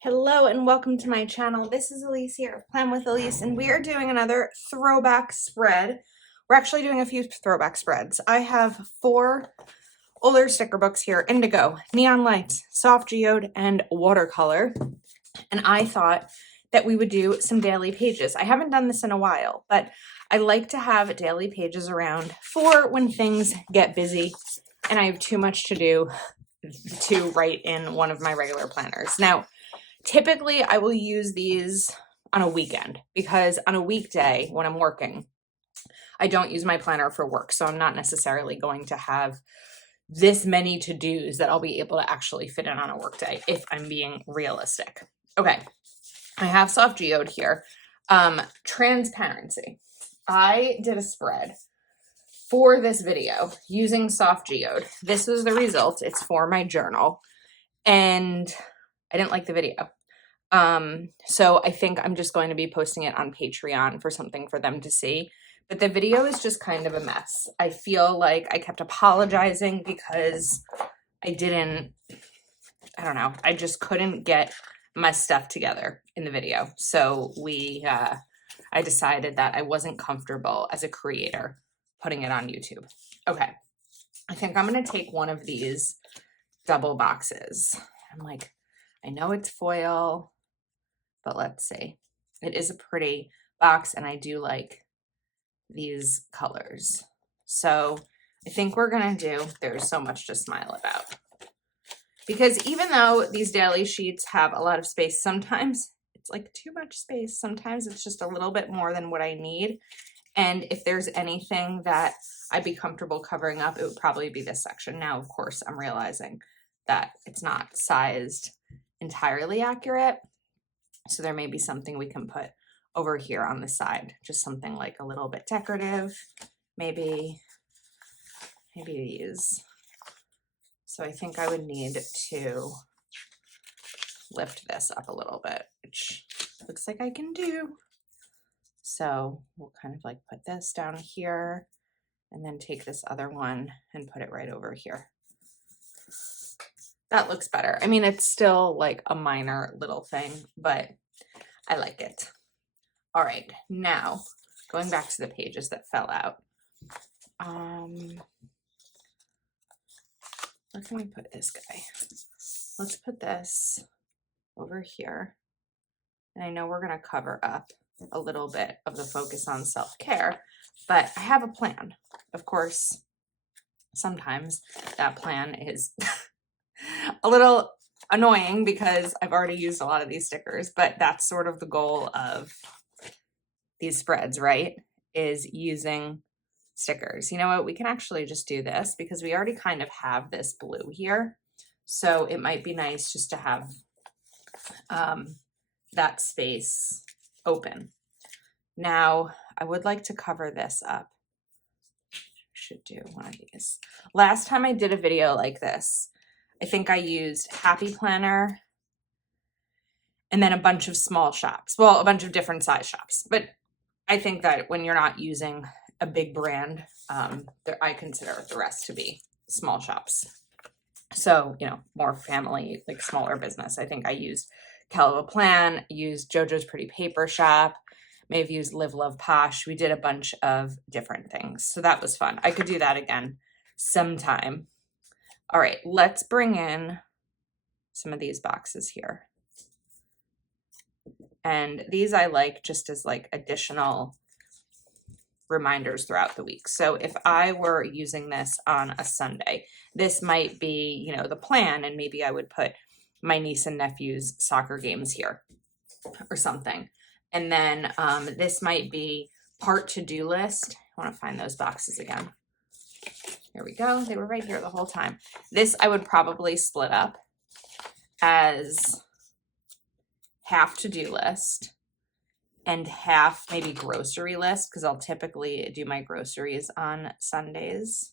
Hello and welcome to my channel. This is Elise here of Plan with Elise, and we are doing another throwback spread. We're actually doing a few throwback spreads. I have 4 older sticker books here: Indigo, Neon Lights, Soft Geode, and Watercolor. And I thought that we would do some daily pages. I haven't done this in a while, but I like to have daily pages around for when things get busy and I have too much to do to write in one of my regular planners. Now, typically, I will use these on a weekend because on a weekday when I'm working, I don't use my planner for work. So I'm not necessarily going to have this many to-dos that I'll be able to actually fit in on a workday if I'm being realistic. Okay, I have Soft Geode here. Transparency. I did a spread for this video using Soft Geode. This was the result. It's for my journal. And I didn't like the video. So I think I'm just going to be posting it on Patreon for something for them to see. But the video is just kind of a mess. I feel like I kept apologizing because I don't know, I just couldn't get my stuff together in the video. So I decided that I wasn't comfortable as a creator putting it on YouTube. Okay, I think I'm going to take one of these double boxes. I'm like, I know it's foil, but let's see. It is a pretty box and I do like these colors. So I think we're gonna do, there's so much to smile about. Because even though these daily sheets have a lot of space, sometimes it's like too much space. Sometimes it's just a little bit more than what I need. And if there's anything that I'd be comfortable covering up, it would probably be this section. Now, of course, I'm realizing that it's not sized entirely accurate. So there may be something we can put over here on the side, just something like a little bit decorative, maybe these. So I think I would need to lift this up a little bit, which looks like I can do. So we'll kind of like put this down here and then take this other one and put it right over here. That looks better. I mean, it's still like a minor little thing, but I like it. All right, now going back to the pages that fell out. Where can we put this guy? Let's put this over here. And I know we're going to cover up a little bit of the focus on self-care, but I have a plan. Of course, sometimes that plan is a little annoying because I've already used a lot of these stickers, but that's sort of the goal of these spreads, right? Is using stickers. You know what? We can actually just do this because we already kind of have this blue here. So it might be nice just to have that space open. Now, I would like to cover this up. I should do one of these. Last time I did a video like this, I think I used Happy Planner and then a bunch of small shops. Well, a bunch of different size shops. But I think that when you're not using a big brand, I consider the rest to be small shops. So, you know, more family, like smaller business. I think I used Calico Plan, used JoJo's Pretty Paper Shop, may have used Live Love Posh. We did a bunch of different things. So that was fun. I could do that again sometime. All right, let's bring in some of these boxes here. And these I like just as like additional reminders throughout the week. So if I were using this on a Sunday, this might be, you know, the plan, and maybe I would put my niece and nephew's soccer games here or something. And then this might be part to-do list. I want to find those boxes again. Here we go. They were right here the whole time. This I would probably split up as half to-do list and half maybe grocery list, because I'll typically do my groceries on Sundays.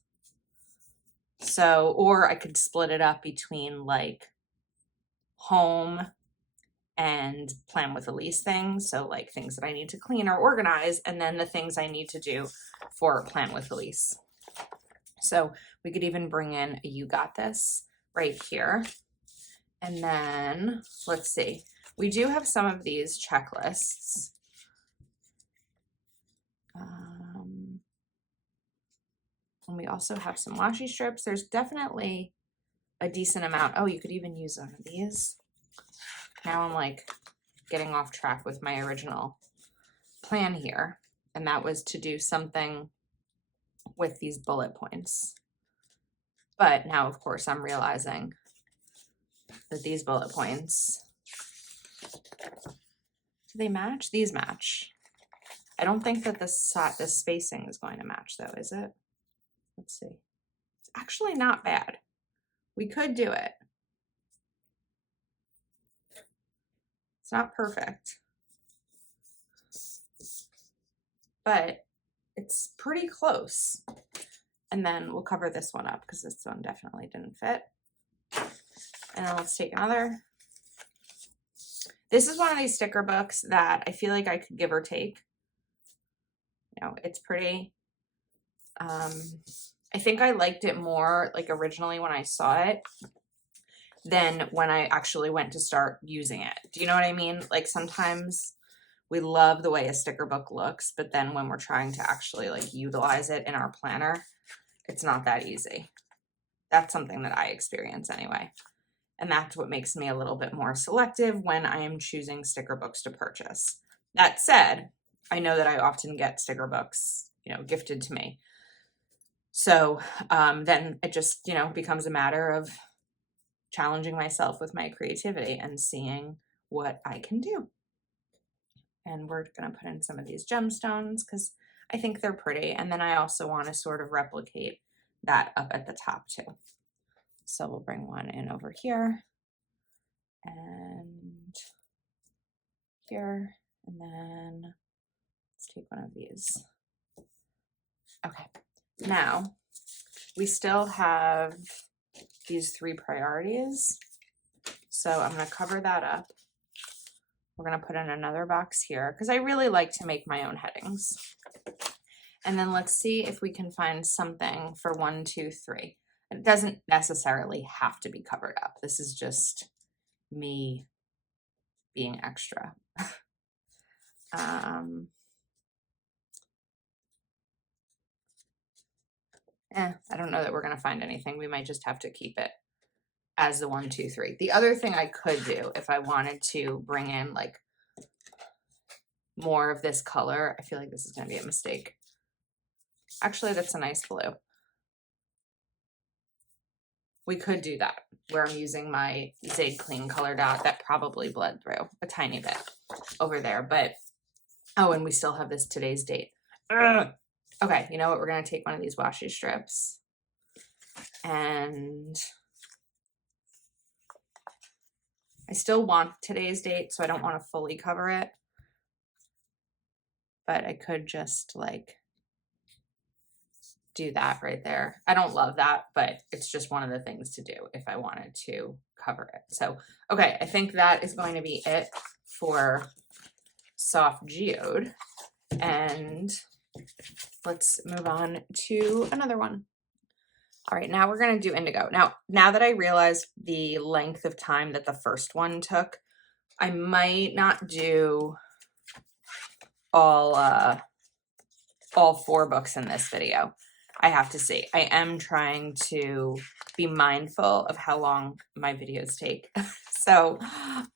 So, or I could split it up between like home and Plan with Elise things. So like things that I need to clean or organize, and then the things I need to do for Plan with Elise. So we could even bring in a You Got This right here. And then let's see, We do have some of these checklists. And we also have some washi strips. There's definitely a decent amount. Oh, you could even use one of these. Now I'm like getting off track with my original plan here. And that was to do something with these bullet points. But now, of course, I'm realizing that these bullet points, do they match? These match. I don't think that the spacing is going to match though, is it? Let's see. It's actually not bad. We could do it. It's not perfect, but it's pretty close. And then we'll cover this one up because this one definitely didn't fit. And then let's take another. This is one of these sticker books that I feel like I could give or take. You know, it's pretty. I think I liked it more like originally when I saw it than when I actually went to start using it. Do you know what I mean? Like sometimes we love the way a sticker book looks, but then when we're trying to actually like utilize it in our planner, it's not that easy. That's something that I experience anyway. And that's what makes me a little bit more selective when I am choosing sticker books to purchase. That said, I know that I often get sticker books, you know, gifted to me. So then it just, you know, becomes a matter of challenging myself with my creativity and seeing what I can do. And we're going to put in some of these gemstones because I think they're pretty. And then I also want to sort of replicate that up at the top too. So we'll bring one in over here and here, and then let's take one of these. Okay, now we still have these 3 priorities. So I'm going to cover that up. We're going to put in another box here because I really like to make my own headings. And then let's see if we can find something for 1, 2, 3. It doesn't necessarily have to be covered up. This is just me being extra. I don't know that we're going to find anything. We might just have to keep it as the 1, 2, 3. The other thing I could do if I wanted to bring in like more of this color, I feel like this is going to be a mistake. Actually, that's a nice blue. We could do that where I'm using my Zade Clean color dot that probably bled through a tiny bit over there. But, oh, and we still have this today's date. Ugh. Okay, you know what? We're going to take one of these washi strips and I still want today's date, so I don't want to fully cover it. But I could just like do that right there. I don't love that, but it's just one of the things to do if I wanted to cover it. So, okay, I think that is going to be it for soft geode. And let's move on to another one. All right, now we're going to do indigo. Now that I realized the length of time that the first one took, I might not do all 4 books in this video. I have to see. I am trying to be mindful of how long my videos take. So,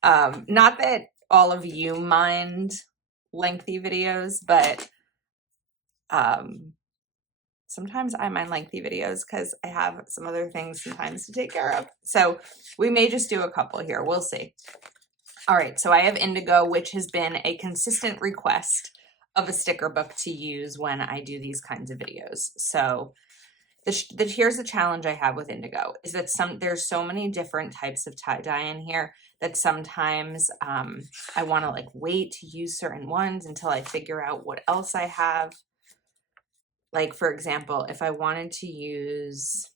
not that all of you mind lengthy videos, but sometimes I mind lengthy videos because I have some other things sometimes to take care of. So we may just do a couple here. We'll see. All right, so I have indigo, which has been a consistent request of a sticker book to use when I do these kinds of videos. So here's the challenge I have with indigo is that there's so many different types of tie-dye in here that sometimes I want to like wait to use certain ones until I figure out what else I have. Like, for example, if I wanted to use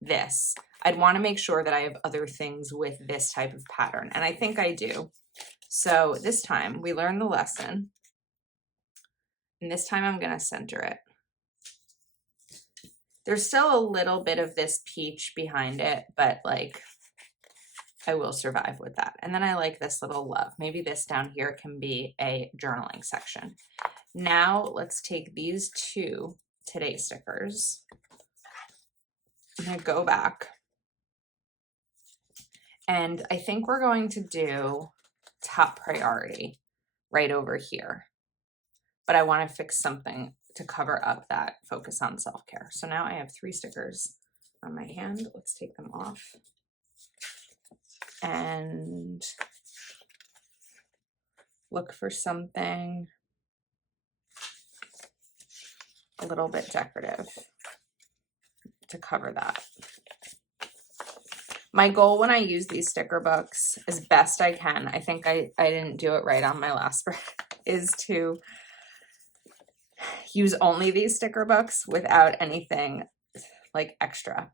this, I'd want to make sure that I have other things with this type of pattern. And I think I do. So this time we learned the lesson. And this time I'm going to center it. There's still a little bit of this peach behind it, but like I will survive with that. And then I like this little love. Maybe this down here can be a journaling section. Now let's take these two today stickers. I'm going to go back. And I think we're going to do top priority right over here. But I want to fix something to cover up that focus on self-care. So now I have 3 stickers on my hand. Let's take them off. And look for something a little bit decorative to cover that. My goal when I use these sticker books, as best I can, I think I didn't do it right on my last spread, is to use only these sticker books without anything like extra.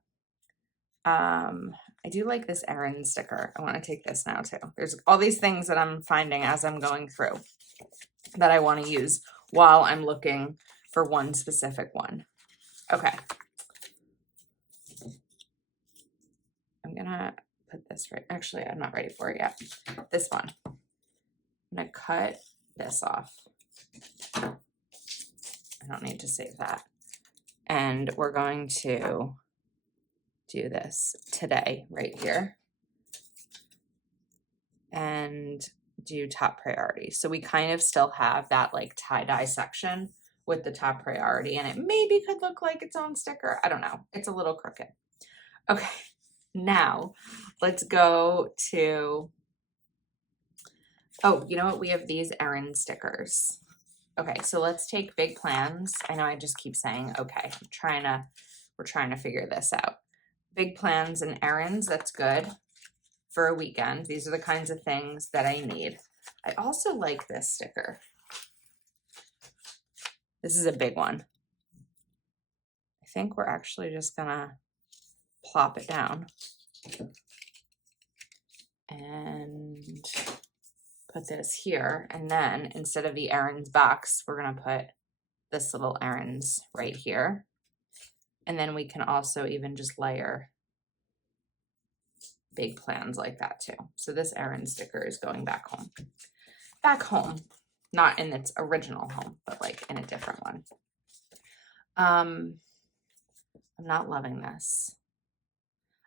I do like this Erin sticker. I want to take this now too. There's all these things that I'm finding as I'm going through that I want to use while I'm looking for one specific one. Okay. I'm gonna put this right. Actually, I'm not ready for it yet. This one. I'm gonna cut this off. I don't need to save that. And we're going to do this today right here and do top priority. So we kind of still have that like tie-dye section with the top priority, and it maybe could look like its own sticker. I don't know. It's a little crooked. Okay, now let's go to, oh, you know what? We have these Erin stickers. Okay, so let's take big plans. I know I just keep saying, okay, we're trying to figure this out. Big plans and errands, that's good for a weekend. These are the kinds of things that I need. I also like this sticker. This is a big one. I think we're actually just gonna plop it down and put this here. And then instead of the errands box, we're gonna put this little errands right here. And then we can also even just layer big plans like that too. So this errand sticker is going back home. Back home, not in its original home, but like in a different one. I'm not loving this.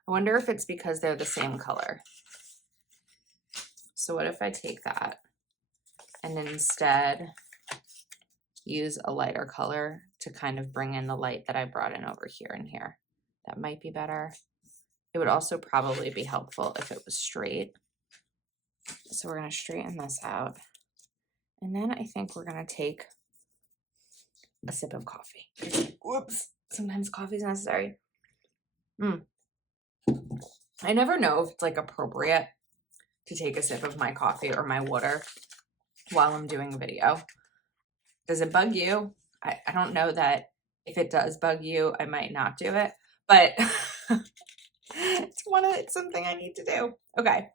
I wonder if it's because they're the same color. So what if I take that and instead use a lighter color to kind of bring in the light that I brought in over here and here? That might be better. It would also probably be helpful if it was straight. So we're going to straighten this out. And then I think we're going to take a sip of coffee. Whoops. Sometimes coffee is necessary. I never know if it's like appropriate to take a sip of my coffee or my water while I'm doing a video. Does it bug you? I don't know that if it does bug you, I might not do it, but it's something I need to do. Okay.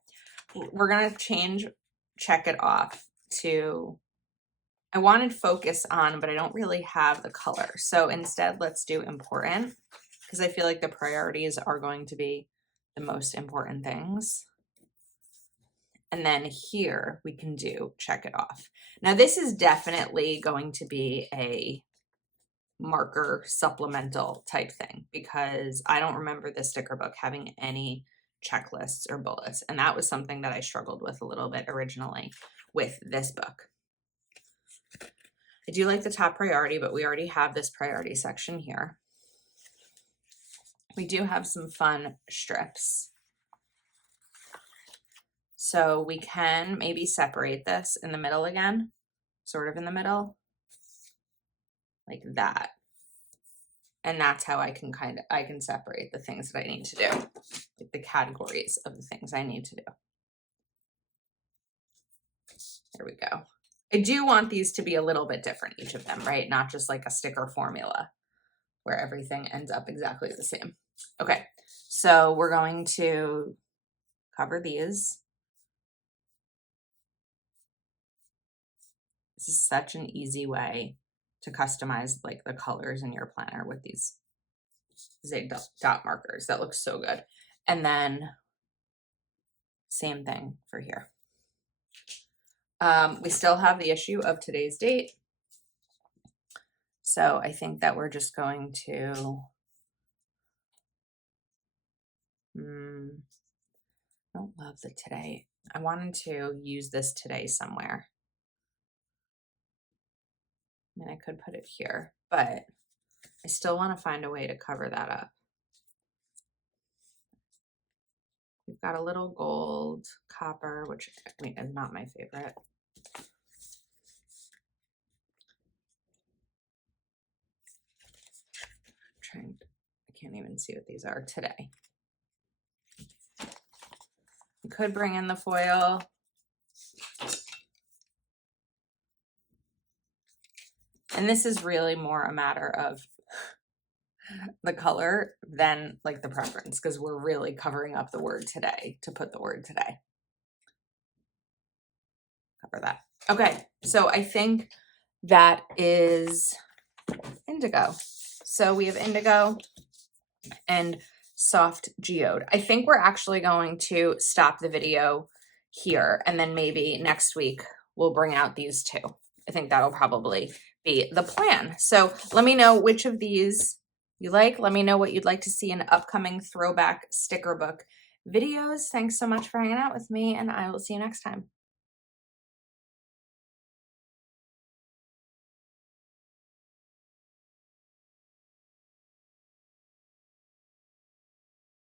We're going to check it off to, I wanted focus on, but I don't really have the color. So instead, let's do important, because I feel like the priorities are going to be the most important things. And then here we can do check it off. Now this is definitely going to be a marker supplemental type thing, because I don't remember the sticker book having any checklists or bullets. And that was something that I struggled with a little bit originally with this book. I do like the top priority, but we already have this priority section here. We do have some fun strips. So we can maybe separate this in the middle again, sort of in the middle, like that. And that's how I can separate the things that I need to do, like the categories of the things I need to do. There we go. I do want these to be a little bit different, each of them, right? Not just like a sticker formula where everything ends up exactly the same. Okay, so we're going to cover these. This is such an easy way to customize like the colors in your planner with these zig dot markers. That looks so good. And then Same thing for here. We still have the issue of today's date. So I think that we're just going to, I don't love the today. I wanted to use this today somewhere. I mean, I could put it here, but I still want to find a way to cover that up. We've got a little gold, copper, which I mean, is not my favorite. I can't even see what these are today. We could bring in the foil. And this is really more a matter of the color than like the preference, because we're really covering up the word today to put the word today. Cover that. Okay, so I think that is indigo. So we have indigo and soft geode. I think we're actually going to stop the video here, and then maybe next week we'll bring out these two. I think that'll probably be the plan. So let me know which of these you like. Let me know what you'd like to see in upcoming throwback sticker book videos. Thanks so much for hanging out with me, and I will see you next time.